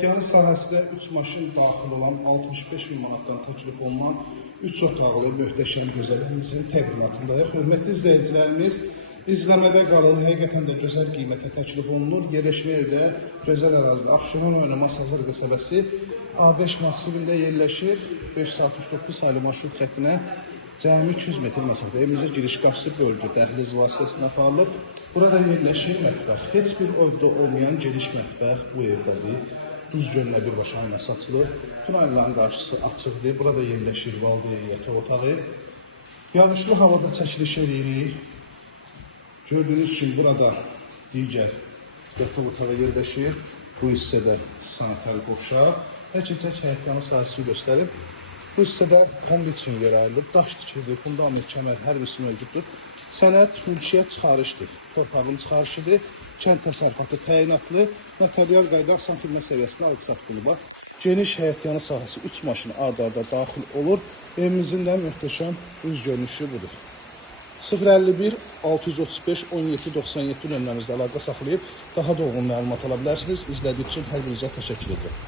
Yanı sahəsinə 3 maşın daxil olan 65 min manatdan təklif olunan 3 otaqlı möhtəşəm gözəl evimizin təqdimatındayıq. Hörmətli izləyicilərimiz, izləmədə qalın, həqiqətən də gözəl qiymətə təklif olunur. Yerləşmə evdə gözəl ərazidə Abşeron rayon Masazır qəsəbəsi A5 massivində yerləşir. 569 saylı marşrut xəttinə cəmi 200 metr məsafədə evimizə giriş qapısı bölgü dəhliz vasitəsilə aparılıb. Burada yerləşir mətbəx. Heç bir evdə olmayan geniş mətbəx bu evdədir. Duz gölünə birbaşa aynası açılır. Bütün aynaların qarşısı açıqdır. Burada yerləşir valideyn yataq otağı. Yağışlı havada çəkiliş edirik. Gördüyünüz kimi burada digər yataq otağı yerləşir. Bu hissədə sanitar qovşaq. Həkimcək həyətyanı sahəsini göstərib. Bu hissədə kombi üçün yer ayrılıb. Daş tikildir, fundament, kəmər, hər birisi mövcuddur. Sənəd mülkiyyət çıxarışdır. Torpağın çıxarışıdır. Kənd təsərrüfatı təyinatlı. Notarial qaydaq santimə səviyyəsində alqı-satqılı var. Geniş həyətyanı sahəsi 3 maşın ard-arda daxil olur. Evimizin də möhtəşəm üz görünüşü budur. 051 635 17 97 nömrəmizdə əlaqə saxlayıb daha dolğun məlumat ala bilərsiniz. İzlədiyiniz üçün hər birinizə təşəkkür edirəm.